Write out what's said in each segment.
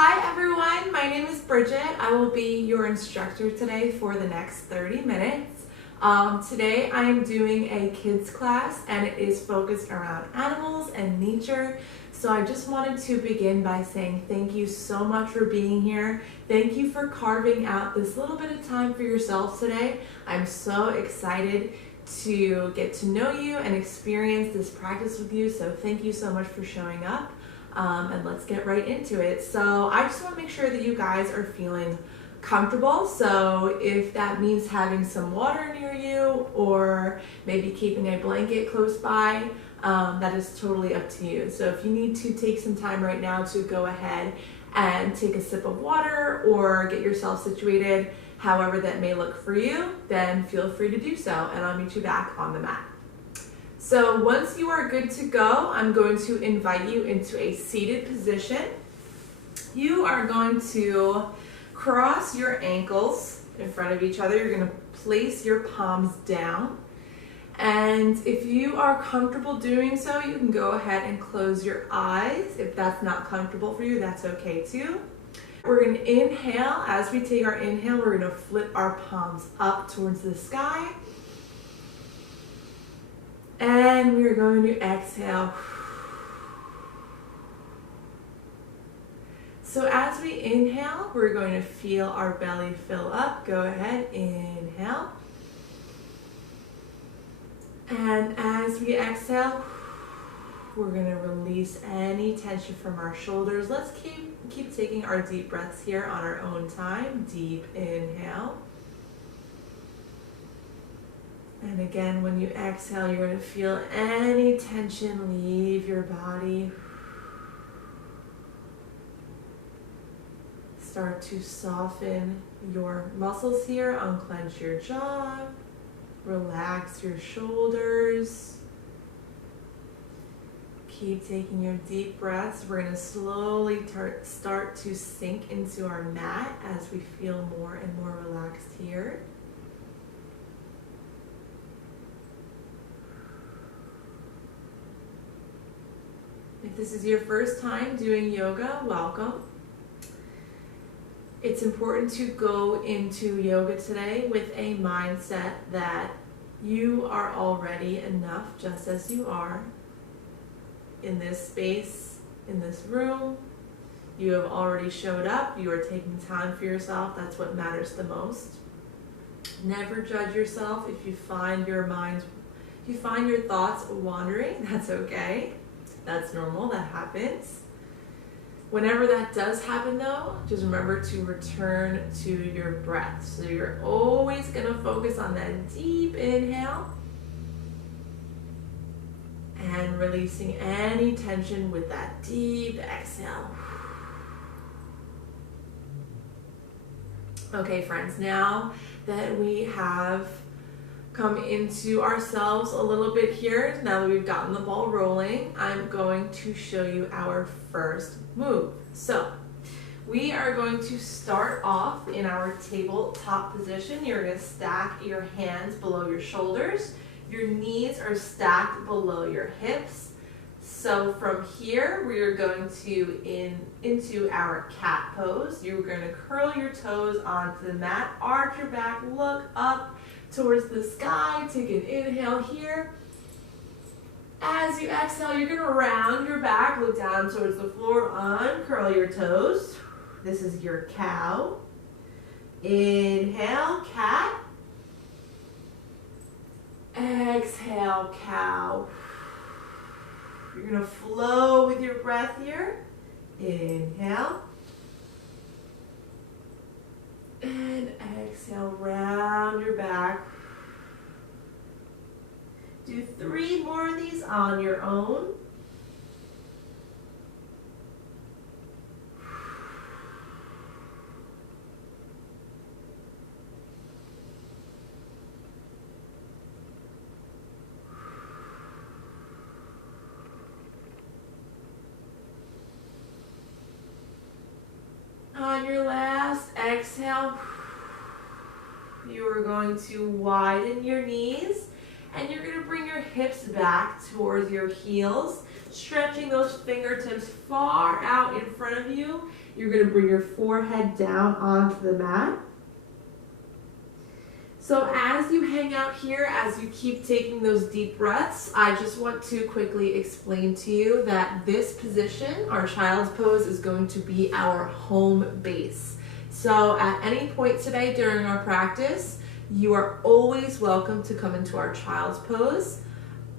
Hi everyone, my name is Bridgette. I will be your instructor today for the next 30 minutes. Today I am doing a kids class and it is focused around animals and nature. So I just wanted to begin by saying thank you so much for being here. Thank you for carving out this little bit of time for yourself today. I'm so excited to get to know you and experience this practice with you. So thank you so much for showing up. And let's get right into it. So I just want to make sure that you guys are feeling comfortable. So if that means having some water near you or maybe keeping a blanket close by, that is totally up to you. So if you need to take some time right now to go ahead and take a sip of water or get yourself situated, however that may look for you, then feel free to do so and I'll meet you back on the mat. So once you are good to go, I'm going to invite you into a seated position. You are going to cross your ankles in front of each other. You're going to place your palms down. And if you are comfortable doing so, you can go ahead and close your eyes. If that's not comfortable for you, that's okay too. We're going to inhale. As we take our inhale, we're going to flip our palms up towards the sky. And we're going to exhale. So as we inhale, we're going to feel our belly fill up. Go ahead, inhale. And as we exhale, we're going to release any tension from our shoulders. Let's keep taking our deep breaths here on our own time. Deep inhale. And again, when you exhale, you're going to feel any tension leave your body. Start to soften your muscles here, unclench your jaw, relax your shoulders. Keep taking your deep breaths. We're going to slowly start to sink into our mat as we feel more and more relaxed here. If this is your first time doing yoga, welcome. It's important to go into yoga today with a mindset that you are already enough just as you are in this space, in this room. You have already showed up. You are taking time for yourself. That's what matters the most. Never judge yourself. If you find your thoughts wandering, that's okay. That's normal, that happens. Whenever that does happen though, just remember to return to your breath. So you're always gonna focus on that deep inhale and releasing any tension with that deep exhale. Okay friends, now that we have come into ourselves a little bit here, now that we've gotten the ball rolling, I'm going to show you our first move. So we are going to start off in our tabletop position. You're going to stack your hands below your shoulders. Your knees are stacked below your hips. So from here, we are going to into our cat pose. You're going to curl your toes onto the mat, arch your back, look up towards the sky. Take an inhale here. As you exhale, you're going to round your back, look down towards the floor, uncurl your toes. This is your cow. Inhale, cat. Exhale, cow. You're going to flow with your breath here. Inhale. And exhale, round your back. Do 3 more of these on your own. On your last exhale, you are going to widen your knees and you're going to bring your hips back towards your heels. Stretching those fingertips far out in front of you. You're going to bring your forehead down onto the mat. So as you hang out here, as you keep taking those deep breaths, I just want to quickly explain to you that this position, our child's pose, is going to be our home base. So at any point today during our practice, you are always welcome to come into our child's pose.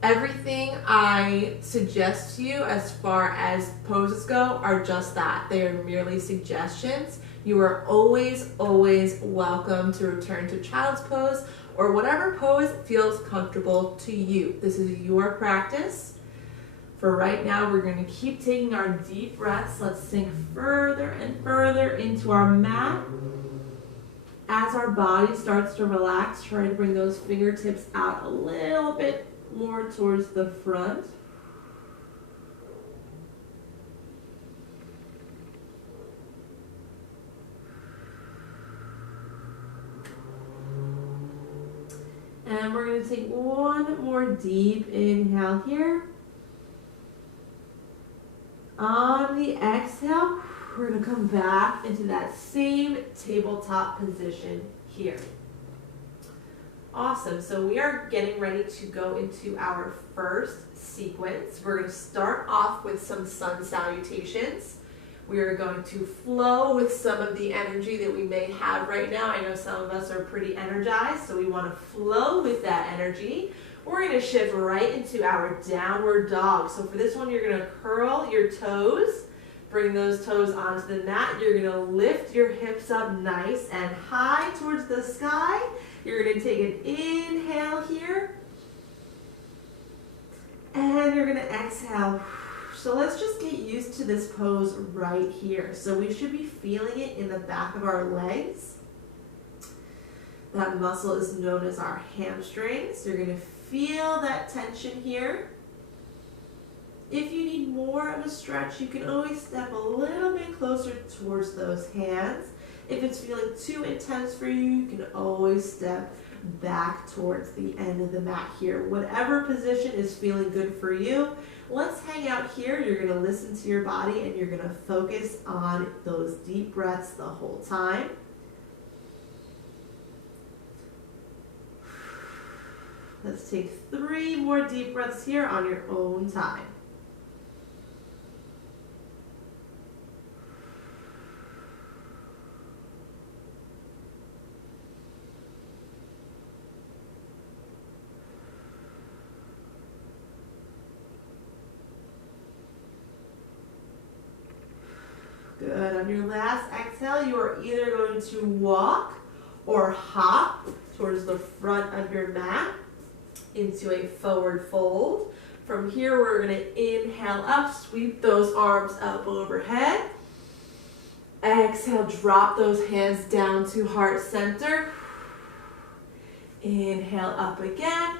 Everything I suggest to you as far as poses go are just that. They are merely suggestions. You are always, always welcome to return to child's pose or whatever pose feels comfortable to you. This is your practice. For right now, we're going to keep taking our deep breaths. Let's sink further and further into our mat. As our body starts to relax, try to bring those fingertips out a little bit more towards the front. And we're going to take one more deep inhale here. On the exhale, we're going to come back into that same tabletop position here. Awesome. So we are getting ready to go into our first sequence. We're going to start off with some sun salutations. We are going to flow with some of the energy that we may have right now. I know some of us are pretty energized, so we want to flow with that energy. We're going to shift right into our downward dog. So for this one, you're going to curl your toes. Bring those toes onto the mat. You're going to lift your hips up nice and high towards the sky. You're going to take an inhale here. And you're going to exhale. So let's just get used to this pose right here. So we should be feeling it in the back of our legs. That muscle is known as our hamstrings. You're going to feel that tension here. If you need more of a stretch, you can always step a little bit closer towards those hands. If it's feeling too intense for you, you can always step back towards the end of the mat here. Whatever position is feeling good for you, let's hang out here. You're going to listen to your body and you're going to focus on those deep breaths the whole time. Let's take 3 more deep breaths here on your own time. Good. On your last exhale, you are either going to walk or hop towards the front of your mat into a forward fold. From here, we're going to inhale up, sweep those arms up overhead. Exhale, drop those hands down to heart center. Inhale up again.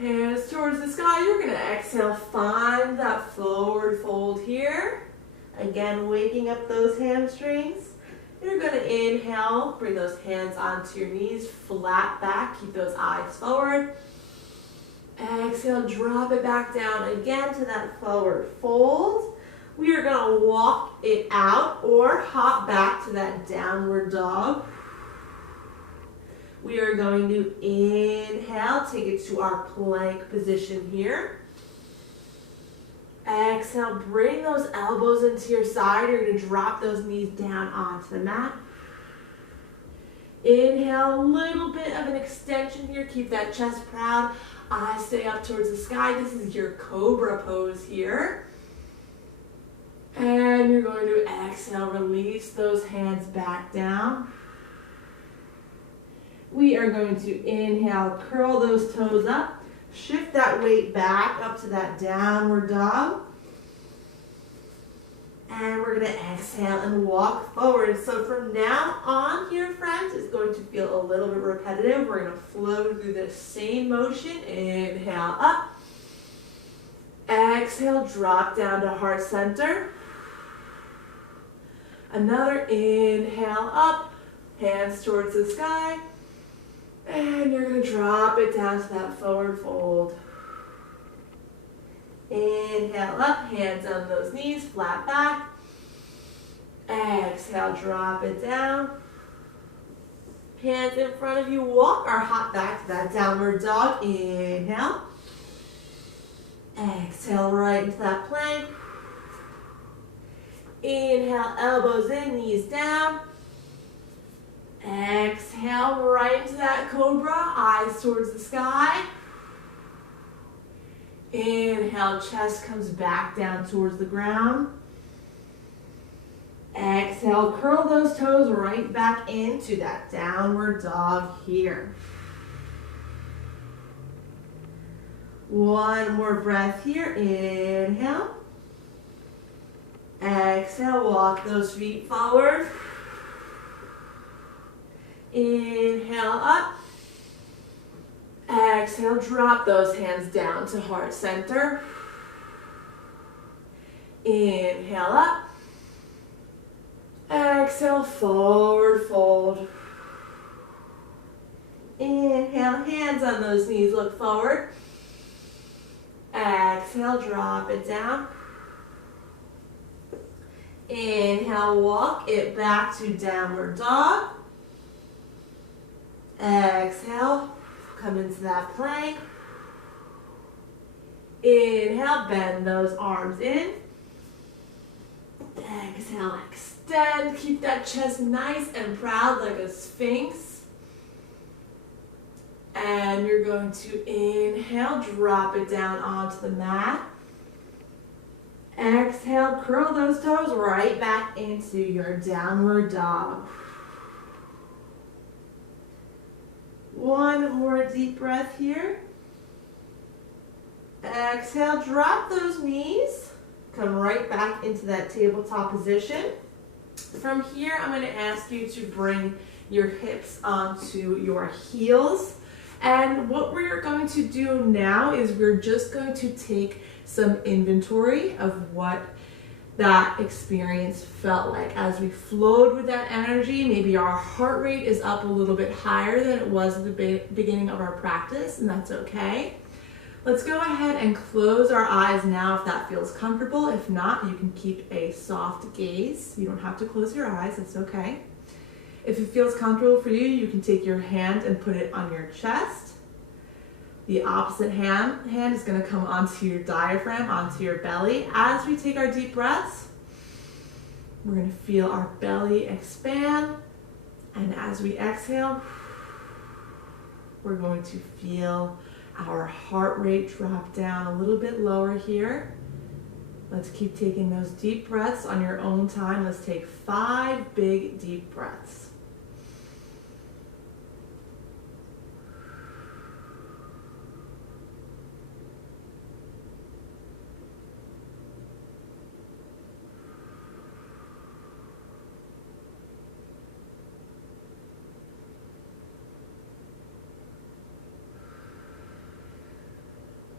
Hands towards the sky. You're going to exhale, find that forward fold here. Again, waking up those hamstrings. You're going to inhale, bring those hands onto your knees, flat back, keep those eyes forward. Exhale, drop it back down again to that forward fold. We are going to walk it out or hop back to that downward dog. We are going to inhale, take it to our plank position here. Exhale, bring those elbows into your side. You're going to drop those knees down onto the mat. Inhale, a little bit of an extension here. Keep that chest proud. Eyes stay up towards the sky. This is your cobra pose here. And you're going to exhale, release those hands back down. We are going to inhale, curl those toes up. Shift that weight back up to that downward dog. And we're going to exhale and walk forward. So from now on here, friends, it's going to feel a little bit repetitive. We're going to flow through the same motion. Inhale up. Exhale, drop down to heart center. Another inhale up. Hands towards the sky. And you're going to drop it down to that forward fold. Inhale up, hands on those knees, flat back. Exhale, drop it down. Hands in front of you, walk or hop back to that downward dog. Inhale. Exhale right into that plank. Inhale, elbows in, knees down. Exhale right into that cobra, eyes towards the sky. Inhale, chest comes back down towards the ground. Exhale, curl those toes right back into that downward dog here. One more breath here. Inhale. Exhale, walk those feet forward. Inhale up. Exhale, drop those hands down to heart center. Inhale up. Exhale, forward fold. Inhale, hands on those knees, look forward. Exhale, drop it down. Inhale, walk it back to downward dog. Exhale, come into that plank. Inhale, bend those arms in. Exhale, extend. Keep that chest nice and proud like a sphinx. And you're going to inhale, drop it down onto the mat. Exhale, curl those toes right back into your downward dog. One more deep breath here. Exhale, drop those knees. Come right back into that tabletop position. From here, I'm going to ask you to bring your hips onto your heels. And what we're going to do now is we're just going to take some inventory of what that experience felt like as we flowed with that energy. Maybe our heart rate is up a little bit higher than it was at the beginning of our practice, and that's okay. Let's go ahead and close our eyes now if that feels comfortable. If not, you can keep a soft gaze. You don't have to close your eyes, it's okay. If it feels comfortable for you, you can take your hand and put it on your chest. The opposite hand is going to come onto your diaphragm, onto your belly. As we take our deep breaths, we're going to feel our belly expand. And as we exhale, we're going to feel our heart rate drop down a little bit lower here. Let's keep taking those deep breaths on your own time. Let's take 5 big deep breaths.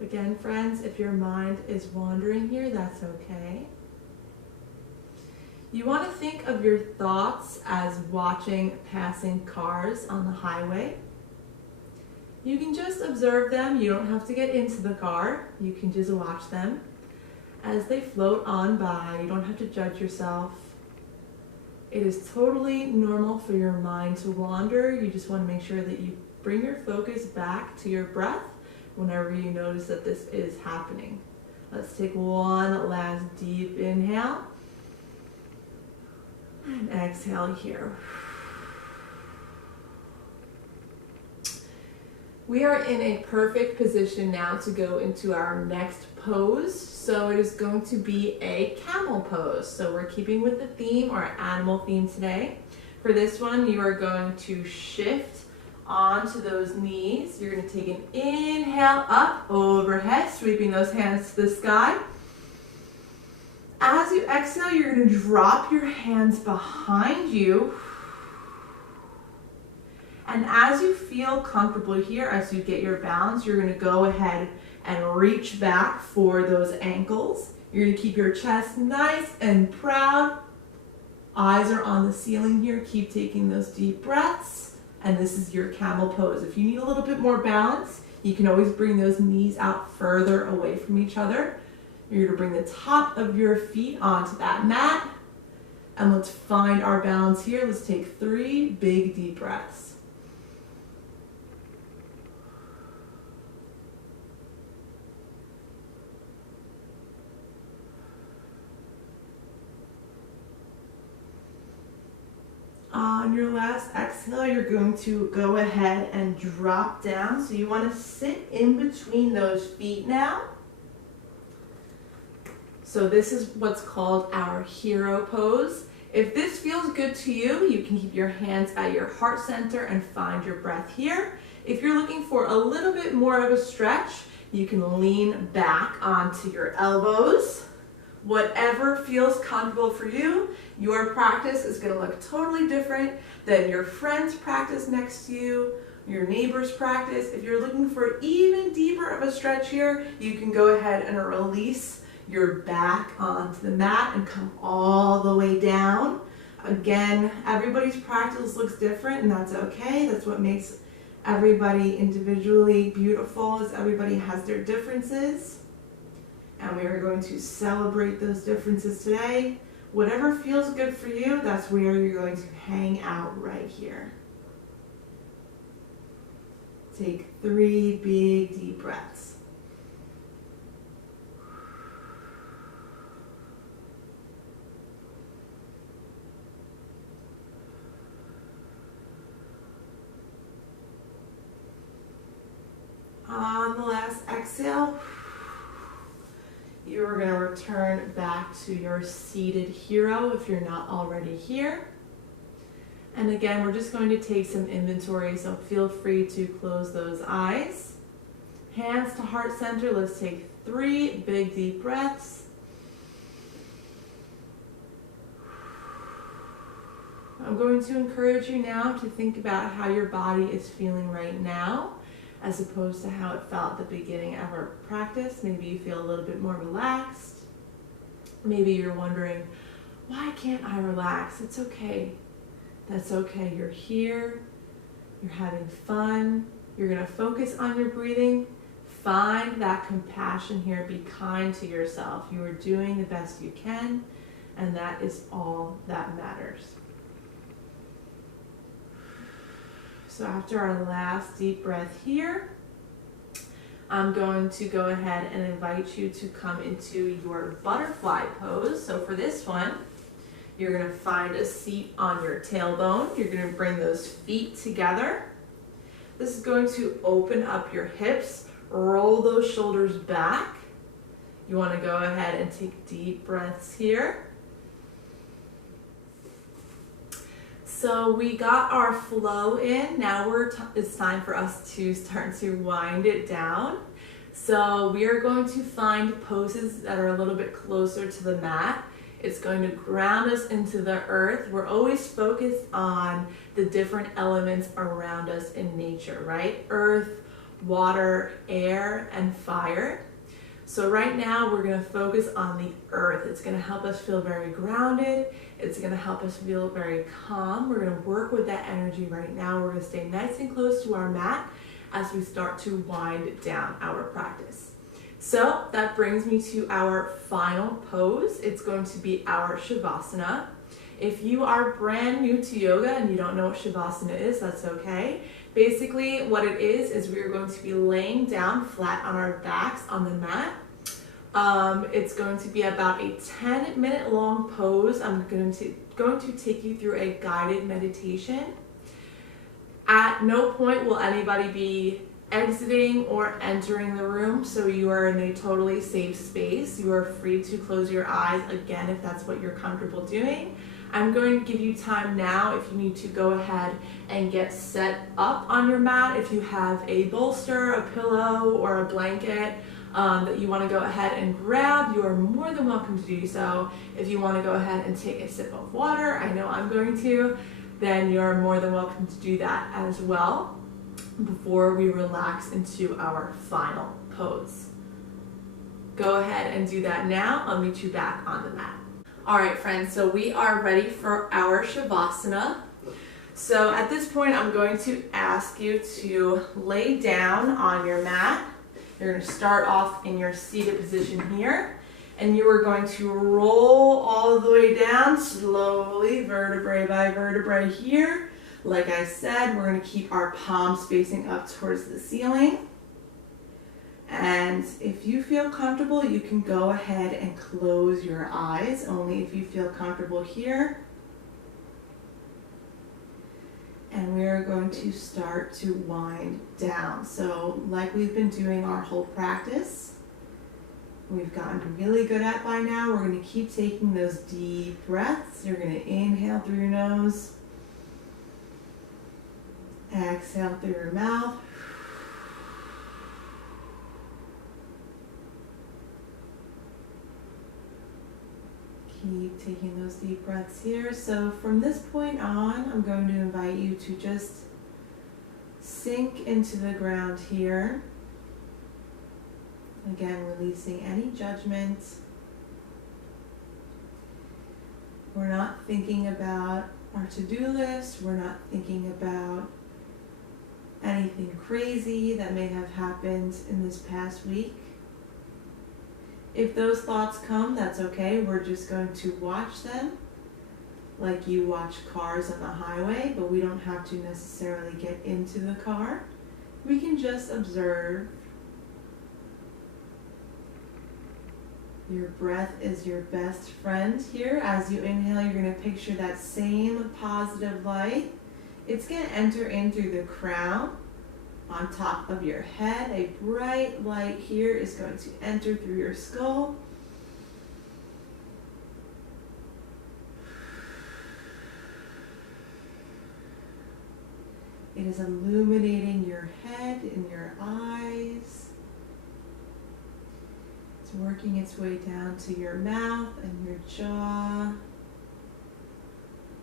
Again, friends, if your mind is wandering here, that's okay. You want to think of your thoughts as watching passing cars on the highway. You can just observe them. You don't have to get into the car. You can just watch them as they float on by. You don't have to judge yourself. It is totally normal for your mind to wander. You just want to make sure that you bring your focus back to your breath whenever you notice that this is happening. Let's take one last deep inhale and exhale here. We are in a perfect position now to go into our next pose. So it is going to be a camel pose. So we're keeping with the theme or animal theme today. For this one, you are going to shift onto those knees. You're going to take an inhale up overhead, sweeping those hands to the sky. As you exhale, you're going to drop your hands behind you. And as you feel comfortable here, as you get your balance, you're going to go ahead and reach back for those ankles. You're going to keep your chest nice and proud. Eyes are on the ceiling here. Keep taking those deep breaths. And this is your camel pose. If you need a little bit more balance, you can always bring those knees out further away from each other. You're gonna bring the top of your feet onto that mat. And let's find our balance here. Let's take 3 big deep breaths. On your last exhale, you're going to go ahead and drop down. So you want to sit in between those feet now. So this is what's called our hero pose. If this feels good to you, you can keep your hands at your heart center and find your breath here. If you're looking for a little bit more of a stretch, you can lean back onto your elbows. Whatever feels comfortable for you. Your practice is going to look totally different than your friend's practice next to you, your neighbor's practice. If you're looking for even deeper of a stretch here, you can go ahead and release your back onto the mat and come all the way down. Again, everybody's practice looks different, and that's okay. That's what makes everybody individually beautiful, is everybody has their differences. And we are going to celebrate those differences today. Whatever feels good for you, that's where you're going to hang out right here. Take 3 big deep breaths. On the last exhale, you are going to return back to your seated hero if you're not already here. And again, we're just going to take some inventory, so feel free to close those eyes. Hands to heart center. Let's take 3 big deep breaths. I'm going to encourage you now to think about how your body is feeling right now, as opposed to how it felt at the beginning of our practice. Maybe you feel a little bit more relaxed. Maybe you're wondering, why can't I relax? It's okay. That's okay. You're here. You're having fun. You're going to focus on your breathing. Find that compassion here. Be kind to yourself. You are doing the best you can, and that is all that matters. So after our last deep breath here, I'm going to go ahead and invite you to come into your butterfly pose. So for this one, you're going to find a seat on your tailbone. You're going to bring those feet together. This is going to open up your hips, roll those shoulders back. You want to go ahead and take deep breaths here. So we got our flow in. Now it's time for us to start to wind it down. So we are going to find poses that are a little bit closer to the mat. It's going to ground us into the earth. We're always focused on the different elements around us in nature, right? Earth, water, air, and fire. So right now we're going to focus on the earth. It's going to help us feel very grounded. It's going to help us feel very calm. We're going to work with that energy right now. We're going to stay nice and close to our mat as we start to wind down our practice. So that brings me to our final pose. It's going to be our Shavasana. If you are brand new to yoga and you don't know what Shavasana is, that's okay. Basically, what it is we are going to be laying down flat on our backs on the mat. It's going to be about a 10-minute long pose. I'm going to take you through a guided meditation. At no point will anybody be exiting or entering the room, so you are in a totally safe space. You are free to close your eyes again if that's what you're comfortable doing. I'm going to give you time now if you need to go ahead and get set up on your mat. If you have a bolster, a pillow, or a blanket that you want to go ahead and grab, you are more than welcome to do so. If you want to go ahead and take a sip of water, I know I'm going to, then you're more than welcome to do that as well before we relax into our final pose. Go ahead and do that now. I'll meet you back on the mat. All right, friends, so we are ready for our Shavasana. So at this point, I'm going to ask you to lay down on your mat. You're going to start off in your seated position here. And you are going to roll all the way down slowly, vertebrae by vertebrae here. Like I said, we're going to keep our palms facing up towards the ceiling. And if you feel comfortable, you can go ahead and close your eyes, only if you feel comfortable here. And we are going to start to wind down. So like we've been doing our whole practice, we've gotten really good at by now. We're going to keep taking those deep breaths. You're going to inhale through your nose, exhale through your mouth. Keep taking those deep breaths here. So from this point on, I'm going to invite you to just sink into the ground here. Again, releasing any judgment. We're not thinking about our to-do list. We're not thinking about anything crazy that may have happened in this past week. If those thoughts come, that's okay. We're just going to watch them like you watch cars on the highway, but we don't have to necessarily get into the car. We can just observe. Your breath is your best friend here. As you inhale, you're going to picture that same positive light. It's going to enter in through the crown on top of your head. A bright light here is going to enter through your skull. It is illuminating your head and your eyes. It's working its way down to your mouth and your jaw.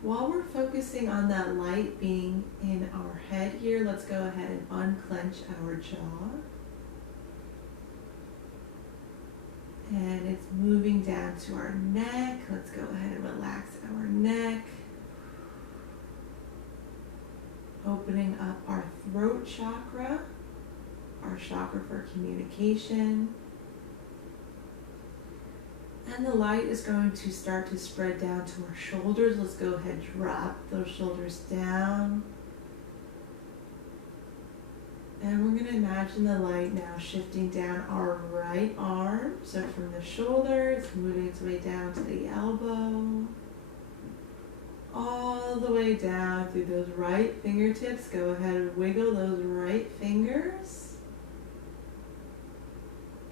While we're focusing on that light being in our head here, let's go ahead and unclench our jaw. And it's moving down to our neck. Let's go ahead and relax our neck. Opening up our throat chakra, our chakra for communication. And the light is going to start to spread down to our shoulders. Let's go ahead and drop those shoulders down. And we're going to imagine the light now shifting down our right arm. So from the shoulder, it's moving its way down to the elbow. All the way down through those right fingertips. Go ahead and wiggle those right fingers.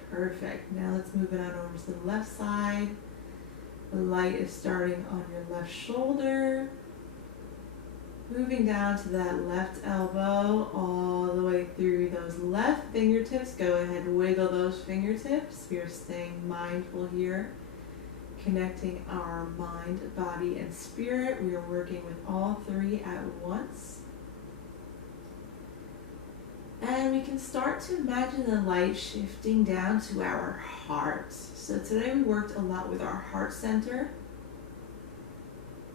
Perfect. Now let's move it on over to the left side. The light is starting on your left shoulder, moving down to that left elbow, all the way through those left fingertips. Go ahead and wiggle those fingertips. We are staying mindful here, connecting our mind, body, and spirit. We are working with all three at once. And we can start to imagine the light shifting down to our heart. So today we worked a lot with our heart center.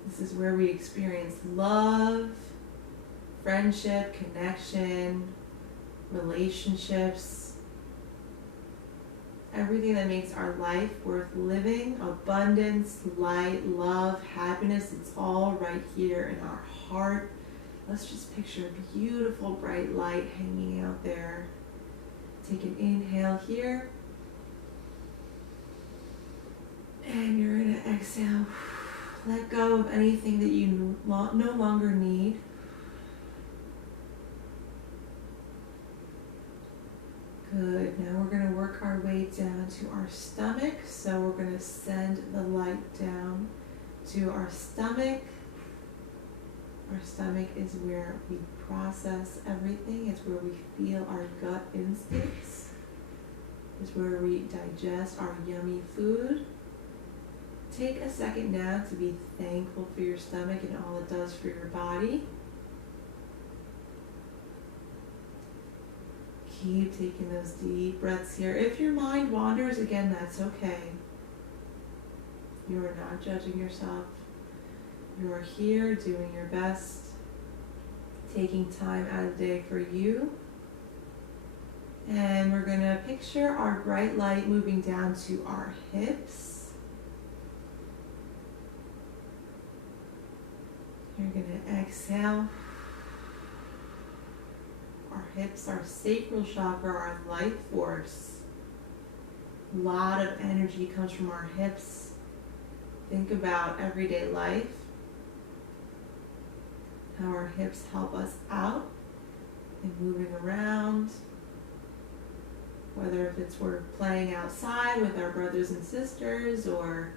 This is where we experience love, friendship, connection, relationships, everything that makes our life worth living, abundance, light, love, happiness. It's all right here in our heart. Let's just picture a beautiful bright light hanging out there. Take an inhale here. And you're going to exhale. Let go of anything that you no longer need. Good. Now we're going to work our way down to our stomach. So we're going to send the light down to our stomach. Our stomach is where we process everything. It's where we feel our gut instincts. It's where we digest our yummy food. Take a second now to be thankful for your stomach and all it does for your body. Keep taking those deep breaths here. If your mind wanders, again, that's okay. You are not judging yourself. You are here doing your best, taking time out of the day for you. And we're going to picture our bright light moving down to our hips. You're going to exhale. Our hips, our sacral chakra, our life force. A lot of energy comes from our hips. Think about everyday life, how our hips help us out in moving around, whether if it's we're playing outside with our brothers and sisters or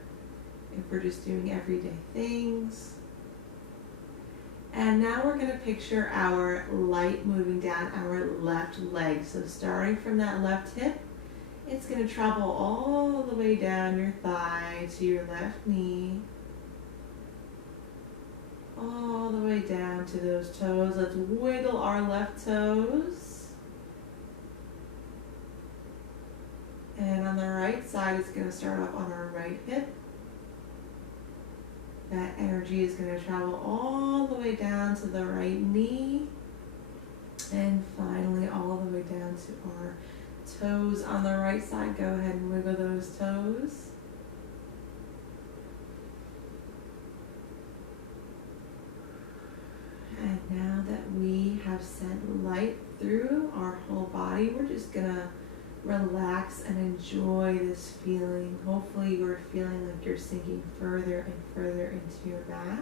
if we're just doing everyday things. And now we're going to picture our light moving down our left leg. So starting from that left hip, it's going to travel all the way down your thigh to your left knee. All the way down to those toes. Let's wiggle our left toes. And on the right side, it's going to start off on our right hip. That energy is going to travel all the way down to the right knee. And finally, all the way down to our toes on the right side. Go ahead and wiggle those toes. And now that we have sent light through our whole body, we're just going to relax and enjoy this feeling. Hopefully you're feeling like you're sinking further and further into your back.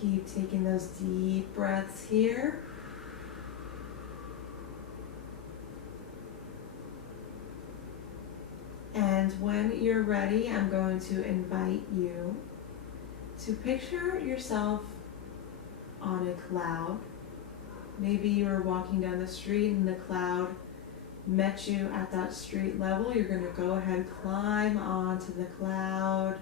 Keep taking those deep breaths here. And when you're ready, I'm going to invite you to picture yourself on a cloud. Maybe you were walking down the street and the cloud met you at that street level. You're going to go ahead, climb onto the cloud.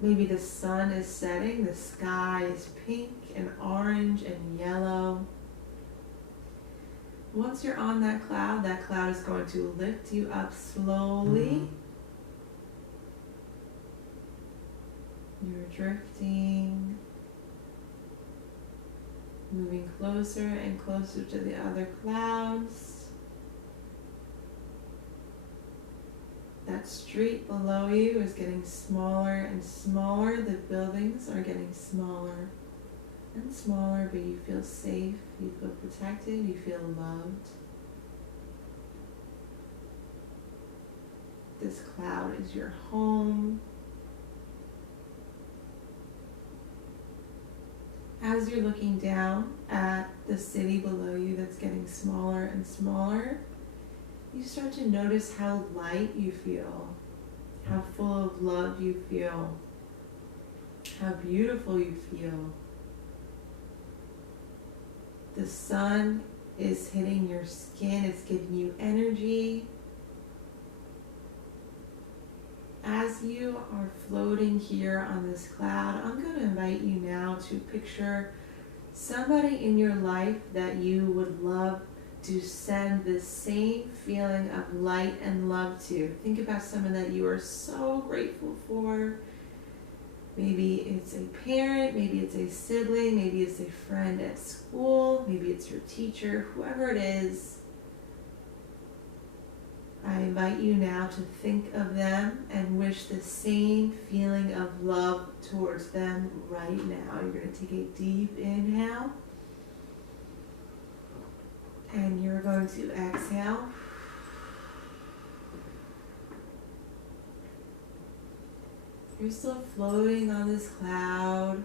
Maybe the sun is setting, the sky is pink and orange and yellow. Once you're on that cloud is going to lift you up slowly. You're drifting, moving closer and closer to the other clouds. That street below you is getting smaller and smaller. The buildings are getting smaller and smaller, but you feel safe, you feel protected, you feel loved. This cloud is your home. As you're looking down at the city below you that's getting smaller and smaller, you start to notice how light you feel, how full of love you feel, how beautiful you feel. The sun is hitting your skin, it's giving you energy. As you are floating here on this cloud, I'm going to invite you now to picture somebody in your life that you would love to send the same feeling of light and love to. Think about someone that you are so grateful for. Maybe it's a parent, maybe it's a sibling, maybe it's a friend at school, maybe it's your teacher, whoever it is. I invite you now to think of them and wish the same feeling of love towards them right now. You're going to take a deep inhale. And you're going to exhale. You're still floating on this cloud,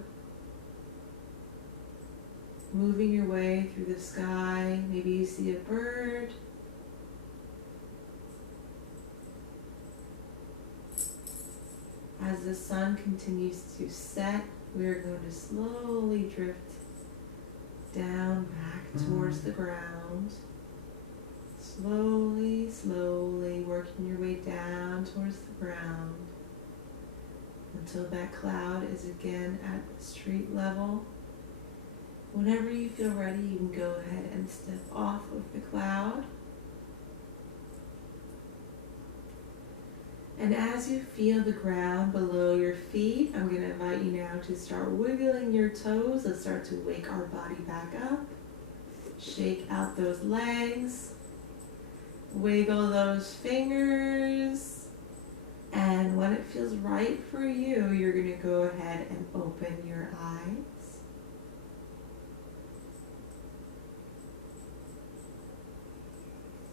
moving your way through the sky. Maybe you see a bird. As the sun continues to set, we're going to slowly drift down back towards the ground. Slowly, slowly working your way down towards the ground until that cloud is again at street level. Whenever you feel ready, you can go ahead and step off of the cloud. And as you feel the ground below your feet, I'm going to invite you now to start wiggling your toes. Let's start to wake our body back up. Shake out those legs. Wiggle those fingers. And when it feels right for you, you're going to go ahead and open your eyes.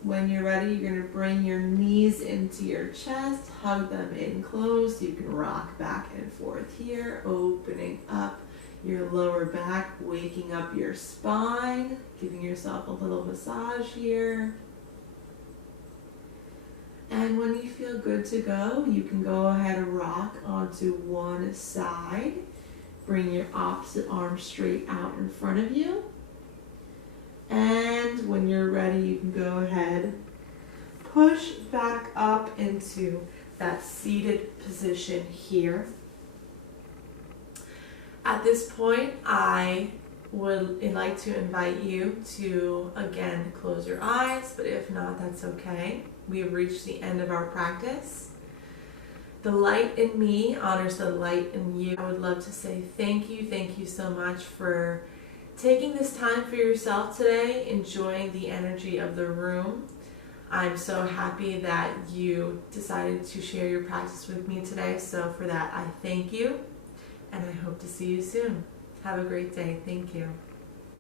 When you're ready, you're going to bring your knees into your chest, hug them in close. You can rock back and forth here, opening up your lower back, waking up your spine, giving yourself a little massage here. And when you feel good to go, you can go ahead and rock onto one side. Bring your opposite arm straight out in front of you. And when you're ready, you can go ahead, push back up into that seated position here. At this point, I would like to invite you to, again, close your eyes, but if not, that's okay. We have reached the end of our practice. The light in me honors the light in you. I would love to say thank you so much for taking this time for yourself today, enjoying the energy of the room. I'm so happy that you decided to share your practice with me today, so for that I thank you, and I hope to see you soon. Have a great day. Thank you.